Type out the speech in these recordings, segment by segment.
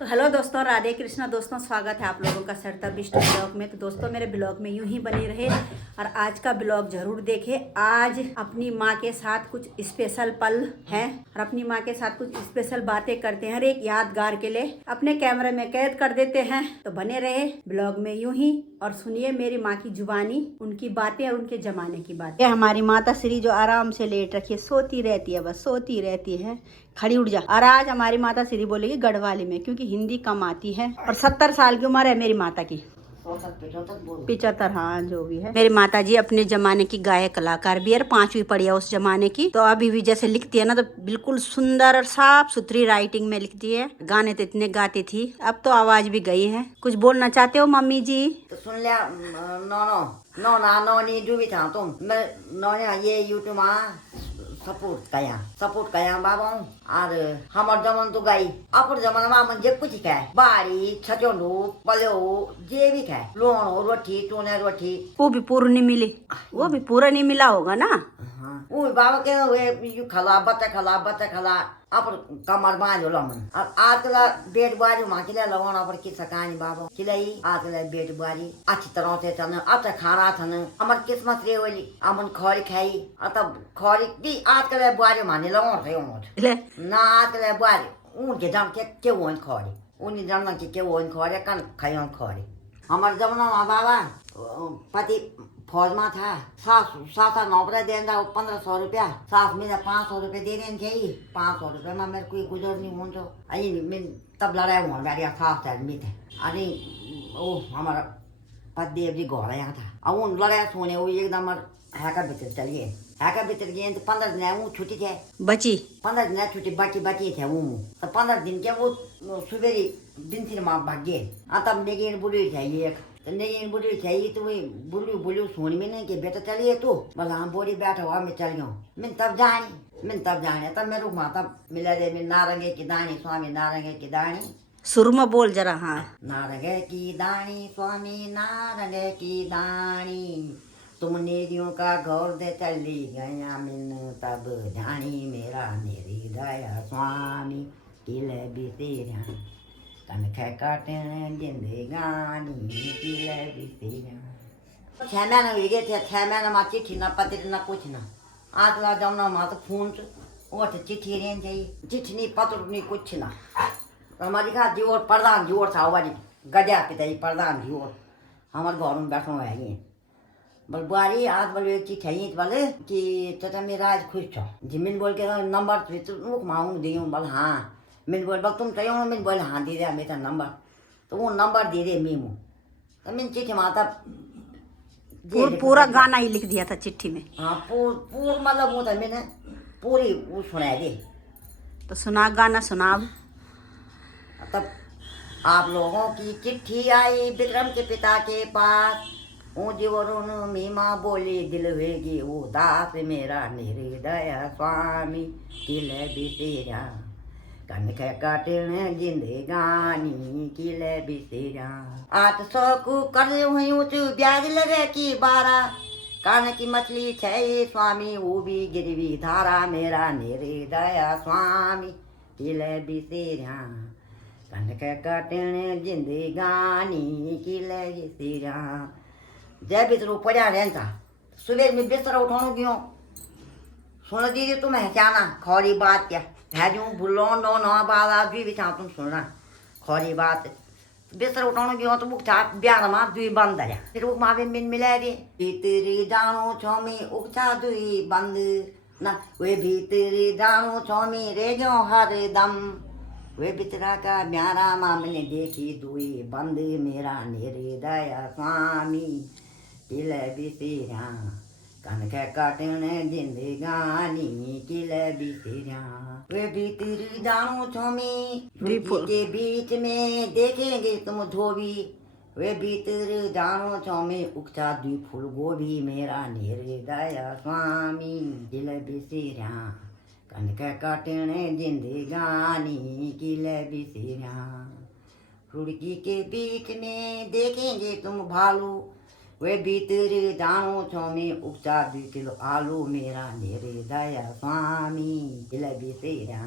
तो हेलो दोस्तों, राधे कृष्णा दोस्तों, स्वागत है आप लोगों का सरता बिष्ट ब्लॉग में। तो दोस्तों मेरे ब्लॉग में यूं ही बने रहे और आज का ब्लॉग जरूर देखें। आज अपनी माँ के साथ कुछ स्पेशल पल हैं और अपनी माँ के साथ कुछ स्पेशल बातें करते हैं और एक यादगार के लिए अपने कैमरे में कैद कर देते हैं। तो बने रहे ब्लॉग में यूं ही और सुनिए मेरी माँ की जुबानी, उनकी बातें और उनके जमाने की बातें। हमारी माता श्री जो आराम से लेट रखी है, सोती रहती है, बस सोती रहती है, खड़ी उठ जा। और आज हमारी माता श्री बोलेगी गढ़वाली में, क्योंकि हिंदी कम आती है और 70 साल की उम्र है मेरी माता की, 75, हाँ जो भी है। मेरी माता जी अपने जमाने की गायक कलाकार भी है, 5वीं पढ़ी है उस जमाने की। तो अभी भी जैसे लिखती है ना, तो बिल्कुल सुंदर और साफ सुथरी राइटिंग में लिखती है। गाने तो इतने गाती थी, अब तो आवाज भी गई है। कुछ बोलना चाहते हो मम्मी जी? तो सुन लिया। नो नो नो ना नो नी जो भी था तुम मैं नो ये यूट्यूब सपोर्ट कया बाबा और हमर जमन तो गई अपर जमन में मन जे कुछ खाए बाड़ी छचोंडू पलो जे भी खाए लोन हो रोटी टोने रोटी वो भी पूरा नहीं मिली, वो भी पूरा नहीं मिला होगा ना। वो बाबा के वे यू खला बच्चा खला अपर कमर बांधो लमन और आतला बेट बारी माकिला लवण अपर की सकानी बाबा किलाई आतला बेट बारी अच्छी तरह से तन अच्छा खाना थन हमर किस्मत रे वाली अमन खरी खाई तब खरी भी आतला बारी माने लवण थे उमोट ना आतला बारी उन के जान के वन खरी उन जान के वन खरी कन खायन खरी हमर जमाना में बाबा पति फौज में था। सास नौकरी देना 1500 रुपया, सास मेरा 500 रुपये दे दें थे। 500 रुपये में मेरे कोई गुजर नहीं होता। अरे मैं तब लड़ाई हुआ मेरी सास आदमी थे। अरे ओ हमारा पतिदेव जी घर यहाँ था। अब उन लड़ाई सोने वो एकदम हैका भीतर चलिए हैका भीतर गए तो 15 दिन वो छुट्टी थे बची 15 दिन छुट्टी बची थे वो तो 15 दिन के वो सुबेरी दिन से माँ भाग गए। तब लेकिन बुढ़ी चाहिए एक नहीं बुढ़ी चाहिए तो वही बुढ़ी सुन में नहीं कि बेटा चलिए तू बोला हाँ बोरी बैठा हुआ मैं चल गया मैं तब जाने तब मेरे माता मिला दे मैं नारंगे की दानी स्वामी नारंगे की दानी शुरू में बोल जरा। हाँ, नारंगे की दानी स्वामी नारंगे की दानी तुम नेरियों का गौर दे चली गया मिन तब जानी मेरा मेरी दया स्वामी किले बीतेरा कनखे काटने जिंदगानी किले बीतेरा 6 महीने हो गए थे। 6 महीने में चिट्ठी ना पत्र ना कुछ ना आतला जमना में तो फोन वो चिट्ठी रहनी चाहिए चिट्ठी नहीं पत्र नहीं कुछ ना हमारी कहा जोर प्रधान जोर था हमारी गजा पिता प्रधान जोर हमारे घर में बैठो है ये बोल बुआरी आज बोले एक चिट्ठी आई बोले कि चाचा मेरा आज खुश छो जिमिन बोल के नंबर तो मांग दी बोल हाँ मैंने बोल बल तुम चाहिए मैंने बोल हाँ दे दिया मेरा नंबर तो वो नंबर दे दे मीमू तो मैंने चिट्ठी माता पूरा गाना ही लिख दिया था चिट्ठी में। हाँ पूर मतलब वो था मैंने पूरी वो सुना दे। तो सुना गाना सुना। तब आप लोगों की चिट्ठी आई विक्रम के पिता के पास जीवन मीमा बोली दिल वेगी उदास मेरा निर्दया स्वामी किले बिसेरा कनखे काटने जिंदगानी किले बिसेरा 800 को कर हुई ब्याज लगे की 12 कान की मछली छे स्वामी वो भी गिरवी धारा मेरा निर्दया स्वामी किले बिसेरा कनखे काटने जिंदगानी किले बिसेरा जय भीतर पड़ा रहता सुबह में बिस्तर उठाने क्यों सुन दीजिए तुम है क्या ना खौरी बात क्या है जो भूलो नो नो बात भी था तुम सुनना खौरी बात बिस्तर उठाने क्यों तो बुक था ब्याह में दुई बंद है फिर वो माँ मिन मिला दे भीतरी जानो छोमी उगछा दुई बंद ना वे भीतरी जानो छोमी रे जो हर दम वे बितरा का म्यारा माँ मैंने देखी दुई बंद मेरा निर्दया स्वामी किले बिसेरा कनखे काटने जिंदगानी किले बिसेरा वे भीतरी जानो छोमी के बीच में देखेंगे तुम धोबी वे भीतर जानो छोमी उगता दी फूल गोभी मेरा निर्दया स्वामी किले बिसेरा कनखे काटने जिंदगानी किले बिसेरा रुड़की के बीच में देखेंगे तुम भालू वे भीतर जानो छोमी उगता 2 किलो आलू मेरा निर्दया स्वामी किले बिसेरा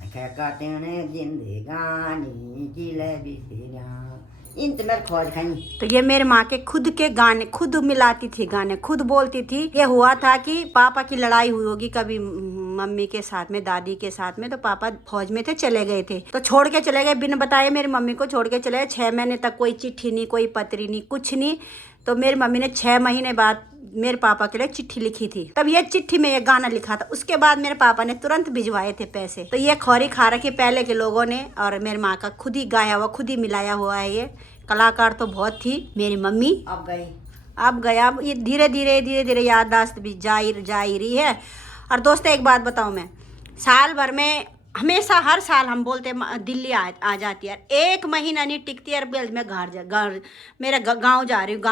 कनखे काटने जिंदगानी जिलेबी तेरा इन तो मेरे खोज खाई। तो ये मेरे माँ के खुद के गाने, खुद मिलाती थी गाने, खुद बोलती थी। ये हुआ था कि पापा की लड़ाई हुई होगी कभी मम्मी के साथ में, दादी के साथ में, तो पापा फौज में थे, चले गए थे, तो छोड़ के चले गए बिन बताए, मेरी मम्मी को छोड़ के चले गए। 6 महीने तक कोई चिट्ठी नहीं, कोई पत्री नहीं, कुछ नहीं। तो मेरी मम्मी ने 6 महीने बाद मेरे पापा के लिए चिट्ठी लिखी थी, तब ये चिट्ठी में ये गाना लिखा था। उसके बाद मेरे पापा ने तुरंत भिजवाए थे पैसे। तो ये खौरी खा रखी पहले के लोगों ने, और मेरी माँ का खुद ही गाया हुआ, खुद ही मिलाया हुआ है। ये कलाकार तो बहुत थी मेरी मम्मी। अब गई, अब गया, अब ये धीरे धीरे याददाश्त भी जा ही रही है। और दोस्तों एक बात बताऊं, मैं साल भर में हमेशा हर साल हम बोलते दिल्ली आ जाती है, 1 महीना नहीं टिकती है। मैं घर मेरा गांव जा रही हूँ,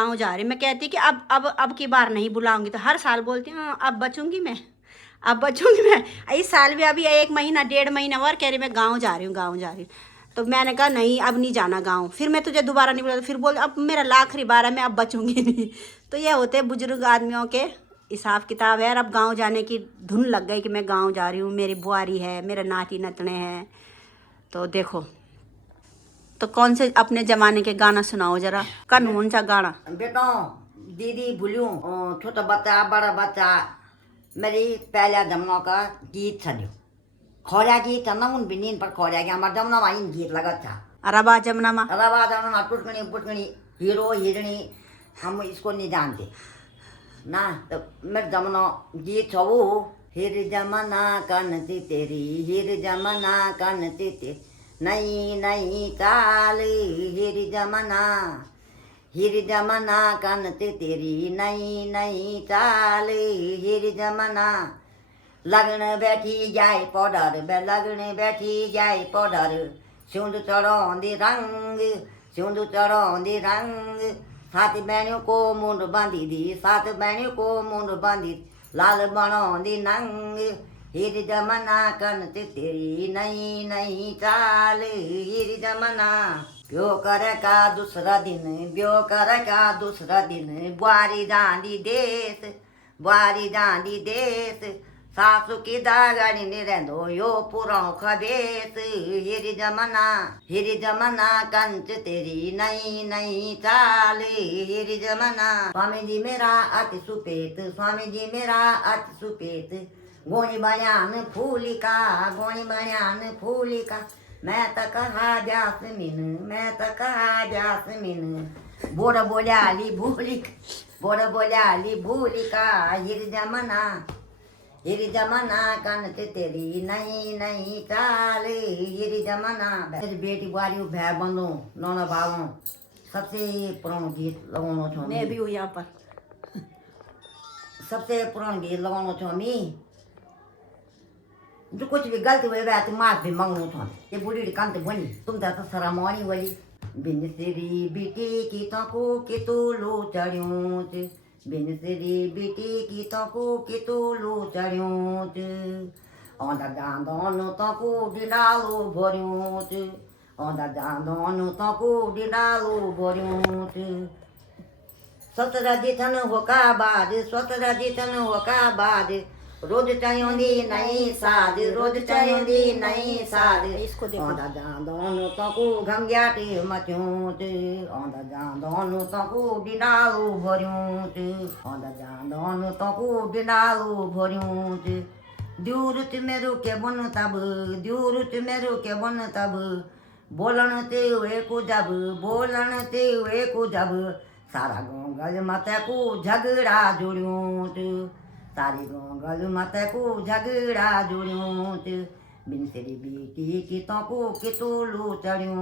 मैं कहती कि अब की बार नहीं बुलाऊंगी, तो हर साल बोलती हूँ अब बचूंगी मैं। इस साल भी अभी 1 महीना 1.5 महीना और कह रही मैं गाँव जा रही हूँ। तो मैंने कहा नहीं, अब नहीं जाना गाँव। फिर मैं तुझे दोबारा नहीं बुला, फिर बोल अब मेरा आखिरी बार है, मैं अब बचूंगी नहीं। तो ये होते बुजुर्ग आदमियों के हिसाब किताब है। और अब गांव जाने की धुन लग गई कि मैं गांव जा रही हूँ, मेरी बुआरी है, मेरे नाती नतने हैं। तो देखो, तो कौन से अपने जमाने के गाना सुनाओ जरा, कौन सा गाना? बेटो दीदी भूलियो छोटा बच्चा बड़ा बच्चा, मेरी पहला जमुना का गीत छो खोरिया गीत न उन बिनीन पर खोरिया गया हमारे जमुना में गीत लगा था। रबा जमुना टुटकनी पुटकनी हीरो हिरणी हम इसको नहीं जानते ना। तो मेरे जमुना गीत छो वो, हिर जमना कनती तेरी, हिर जमना कनती तेरी, नई नई चाल हिर जमना कनती तेरी, नई नई चाल हिर जमना। लगन बैठी जाए पौडर बे, लगन बैठी जाए पौडर, सिंधु चढ़ाउंदी रंग, सात बहनियों को मुंड बांधी दी, सात बहनियों को मुंड बांधी, लाल बनाउंदी नंग, हिर जमना कनती तेरी, नई नई चाल हिर जमना। ब्यो करे का दूसरा दिन, बुआरी जांदी देश, सासू की दागड़ी ने रहंदो यो पुराणो खबेस, हिर जमना कंच तेरी, नई नई चाल हिर जमना। स्वामी जी मेरा अति सुपेत, गोणी बयान फूलिका, मैं तो कहा जासमीन, बोरा बोल्याली भूलिका, हिर जमना कनत तेरी, नई नई चाल हिर जमना। मेरी बेटी बुआरी भाई बंधु नौना भावों सबसे पुराना गीत लगाउनु छ। मैं भी हूँ यहाँ पर। सबसे पुराना गीत लगाउनु छ मी, जो कुछ भी गलती हुई वह तो माफ भी मांगनु छ। ये बुढ़ी कंत बनी तुम तो सरामणी वाली, बिनसरी बेटी की तको के तो लो चढ़्यो, बिनसरी बेटी की तको के तो लो चढ़्यो, आउँदा जाँदो तको डिडालो भर्यो, आउँदा जाँदो तको डिडालो भर्यो। 17 दिन होका बाद, रोज चाहिँदी नई साद, आउँदा जाँदो तको घमग्याटी मच्यो, आउँदा जाँदो तको डिडालो भर्यो, द्यूरुत मेरो के बन तब, बोलन ते हुए को जब, सारा गंगल मत को झगड़ा जुड़्यो, सारी गंगल मत को झगड़ा जुड़्यो, बिनसरी बेटी की तको के तोलो चढ़्यो,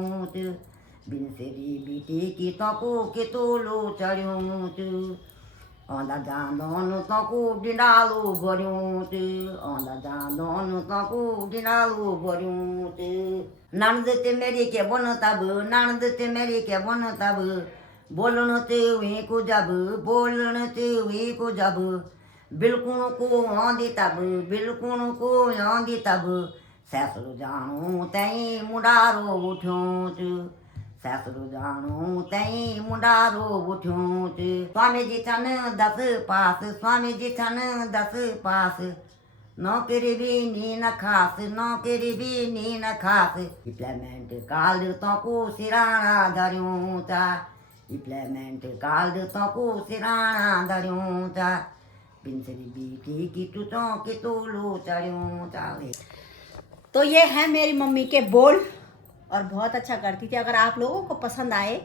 बिनसरी बेटी की तको के तोलो चढ़्यो, आउँदा जाँदो तको डिडालो भर्यो, ननद ते मेरी के बन तब, बोलन ते हुई को जब, बिल्कुल को आंदी तब, ससुर जानो तई मुंडारो उठ्यो, स्वामी जी छन 10 पास, नौकरी भी नी न खास, नौकरी भी नी न खास। इम्प्लीमेंट काल तो को सिराना धरियूं ता, इम्प्लीमेंट काल तो को सिराना धरियूं ता, पिंसरी भी की टूटों के तोलो चढ़ूं ता। तो ये है मेरी मम्मी के बोल, और बहुत अच्छा करती थी। अगर आप लोगों को पसंद आए,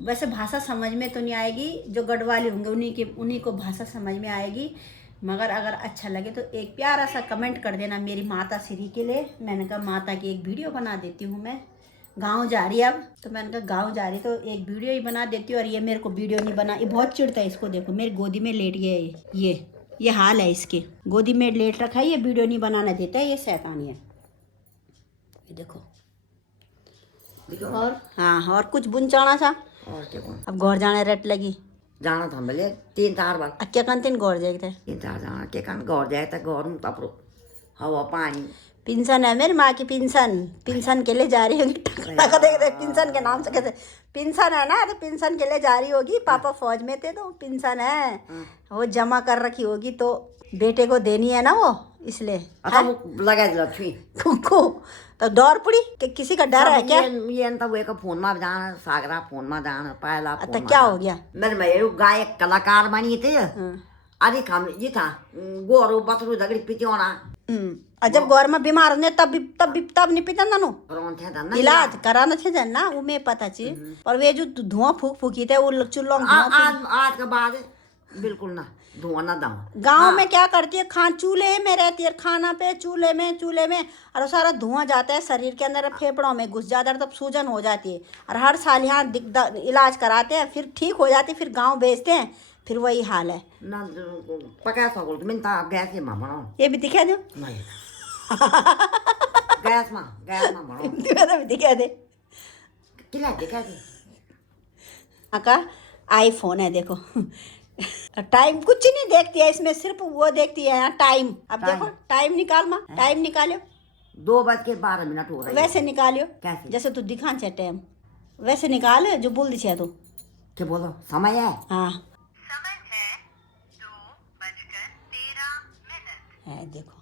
वैसे भाषा समझ में तो नहीं आएगी, जो गढ़वाली होंगे उन्हीं को भाषा समझ में आएगी, मगर अगर अच्छा लगे तो एक प्यारा सा कमेंट कर देना मेरी माता श्री के लिए। मैंने कहा माता की एक वीडियो बना देती हूँ, मैं गांव जा रही अब, तो मैंने कहा गांव जा रही तो एक वीडियो ही बना देती हूँ। और ये मेरे को वीडियो नहीं बना, ये बहुत चिढ़ता है, इसको देखो मेरी गोदी में लेट गया है, ये हाल है इसके, गोदी में लेट रखा है, ये वीडियो नहीं बनाने देता है, ये शैतानी है, ये देखो। और हाँ, और कुछ बुन चाणा था, और क्या बोल, अब घर जाने रट लगी, जाना था भले 3-4 बार, क्या कंतिन घर जाए थे, 3-4 जाना के कान घर जाए था, घर में तपरो हवा पानी। पेंशन है मेरी माँ की, पेंशन के लिए जा रही होगी, देख पेंशन के नाम से कहते, पेंशन है ना, तो पेंशन के लिए जा रही होगी, पापा फौज में थे तो पेंशन है, वो जमा कर रखी होगी, तो बेटे को देनी है ना वो, इसलिए लगा दिला छुई को तो डर पड़ी कि किसी का डर है क्या? ये तब एक फोन में जाना, सागरा फोन में जाना, पहला तो क्या हो गया? मेरे में गायक कलाकार बनी थे, अरे खाम ये था गोरू बतरू झगड़ी पितियोना। और जब गौर में बीमार होने तब नहीं पीता ना, इलाज कराना थे ना, वो मैं पता चीज। और वे जो धुआं फूकी थे, वो चूल्हों आज के बाद बिल्कुल ना धुआं ना दम। गांव में क्या करती है, चूल्हे में रहती है, खाना पे चूल्हे में, और सारा धुआं जाता है शरीर के अंदर, फेफड़ों में घुस जाता है, तब सूजन हो जाती है। और हर साल यहाँ इलाज कराते हैं, फिर ठीक हो जाती है, फिर गांव भेजते हैं, फिर वही हाल है ना। पका सको तो मिनता गैस ही मां बनाओ, ये भी दिखा दो नहीं गैस मां बनाओ, दिखा दे किला दिखा दे। का आईफोन है देखो, टाइम कुछ नहीं देखती है इसमें, सिर्फ वो देखती है यहाँ टाइम। अब देखो टाइम निकाल माँ, टाइम निकालियो, 2:12 हो रहे, वैसे निकालियो कैसे? जैसे तू दिखा चाहे टाइम, वैसे निकाल जो बोल दी तू। क्या बोलो, समय है? हाँ समय है 2:13 है, देखो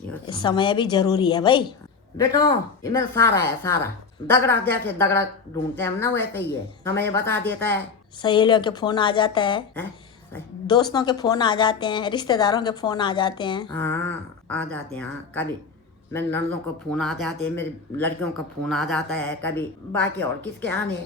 ये समय भी जरूरी है भाई। बेटो ये मेरा सारा है, सारा दगड़ा जैसे दगड़ा ढूंढते हैं हम ना, वैसे ही है, समय बता देता है। सहेलियों के फोन आ जाता है, हैं? दोस्तों के फोन आ जाते हैं, रिश्तेदारों के फोन आ जाते हैं। हाँ आ जाते हैं, हाँ कभी मेरे नंदों का फोन आ जाते हैं, मेरी लड़कियों का फोन आ जाता है, कभी बाकी और किसके आने,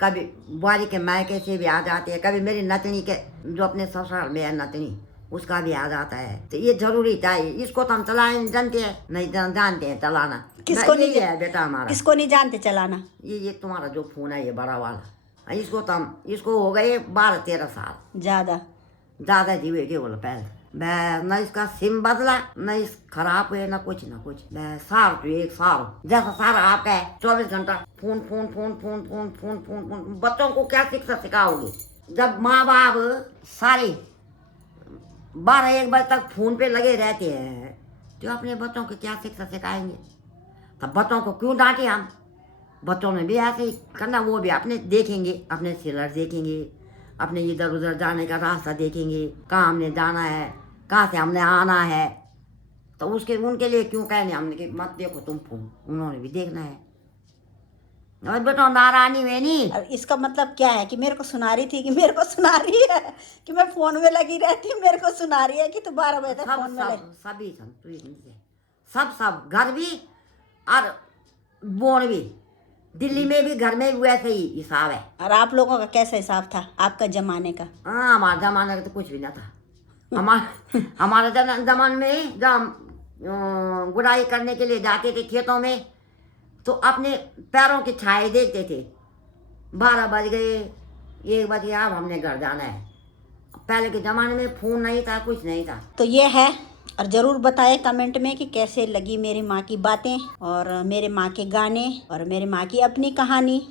कभी बुआरी के मायके से भी आ जाते हैं, कभी मेरी नतनी के जो अपने ससुराल में है नतनी, उसका भी आ जाता है। तो ये जरूरी चाहिए, इसको तो हम चलाए जानते हैं, नहीं जानते हैं चलाना। किसको नहीं है बेटा हमारा, किसको नहीं जानते चलाना? ये तुम्हारा जो फोन है ये बड़ा वाला, इसको तो हम, इसको हो गए 12-13 साल ज्यादा जीवे के बोलो पहले। मैं न इसका सिम बदला, न इस खराब हुए, न कुछ मैं सार तो एक सार जैसा सारा आपका है, 24 घंटा phone phone phone phone phone phone phone phone. बच्चों को क्या शिक्षा सिखाओगे जब माँ बाप सारे 12-1 बजे तक फोन पे लगे रहते हैं, तो अपने बच्चों को क्या शिक्षा सिखाएंगे? तब बच्चों को क्यों डांटे हम? बच्चों ने भी ऐसे ही करना, वो भी अपने देखेंगे, अपने सिलर देखेंगे, अपने इधर उधर जाने का रास्ता देखेंगे, कहाँ हमने जाना है, कहाँ से हमने आना है, तो उसके उनके लिए क्यों कहने हमने कि मत देखो तुम फोन, उन्होंने भी देखना है। और बेटा नारानी में नहीं, और इसका मतलब क्या है कि मेरे को सुना रही थी, कि मेरे को सुना रही है कि मैं फोन में लगी रहती हूँ, मेरे को सुना रही है कि तू 12 बजे तक फोन में लगी। सभी सब घर भी और बोन भी, दिल्ली में भी घर में भी वैसे ही हिसाब है। और आप लोगों का कैसा हिसाब था आपका जमाने का? हाँ हमारे जमाने का तो कुछ भी ना था। हमारे जमाने में जब हम गुड़ाई करने के लिए जाते थे खेतों में, तो अपने पैरों की छाए देखते थे, 12 बज गए, 1 बज गया, अब हमने घर जाना है। पहले के ज़माने में फ़ोन नहीं था, कुछ नहीं था। तो ये है, और ज़रूर बताएं कमेंट में कि कैसे लगी मेरी माँ की बातें, और मेरे माँ के गाने, और मेरी माँ की अपनी कहानी।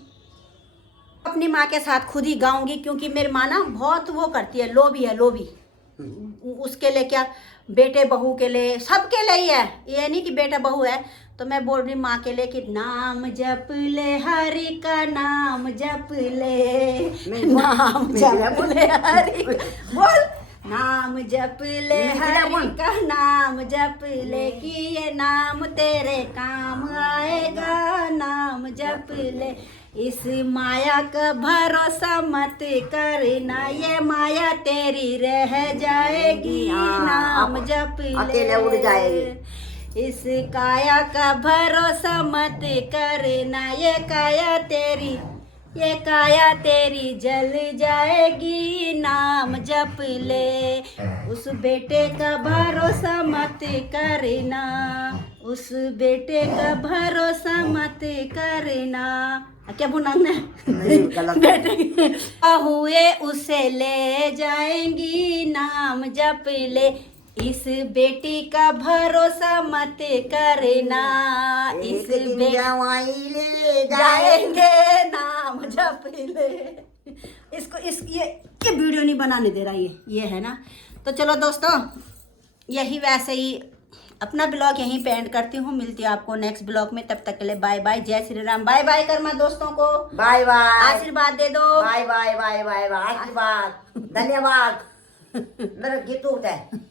अपनी माँ के साथ खुद ही गाऊंगी, क्योंकि मेरी माँ ना बहुत वो करती है, लोभी है, लोभी। उसके लिए क्या, बेटे बहू के लिए, सबके लिए ही है, ये नहीं कि बेटा बहू है। तो मैं बोल रही माँ के लिए कि नाम जप ले, हरि का नाम जप ले, नाम जप ले हरि, बोल नाम जप ले नहीं, हरि बोल। का नाम जप ले कि ये नाम तेरे काम आएगा। नाम जप ले इस माया का भरोसा मत करना, ये माया तेरी रह जाएगी। हाँ, नाम अब जप ले अकेले उड़ जाएगी। इस काया का भरोसा मत करना, ये काया तेरी जल जाएगी। नाम जप ले उस बेटे का भरोसा मत करना, उस बेटे का भरोसा मत करना। क्या बुनाना नहीं, गलत। बेटे हुए उसे ले जाएंगी। नाम जप ले इस बेटी का भरोसा मत करना, इस एक दिन बेटी जवाई ले जाएंगे। जाएंगे। नाम जप ले इसको ये वीडियो नहीं बनाने दे रहा ये है ना। तो चलो दोस्तों, यही वैसे ही अपना ब्लॉग यहीं पे एंड करती हूँ। मिलती हूँ आपको नेक्स्ट ब्लॉग में, तब तक के लिए बाय बाय, जय श्री राम। बाय बाय करना दोस्तों को, बाय बाय। आशीर्वाद दे दो। Bye bye bye bye bye. आशीर्वाद, धन्यवाद। मेरा गीत होता है।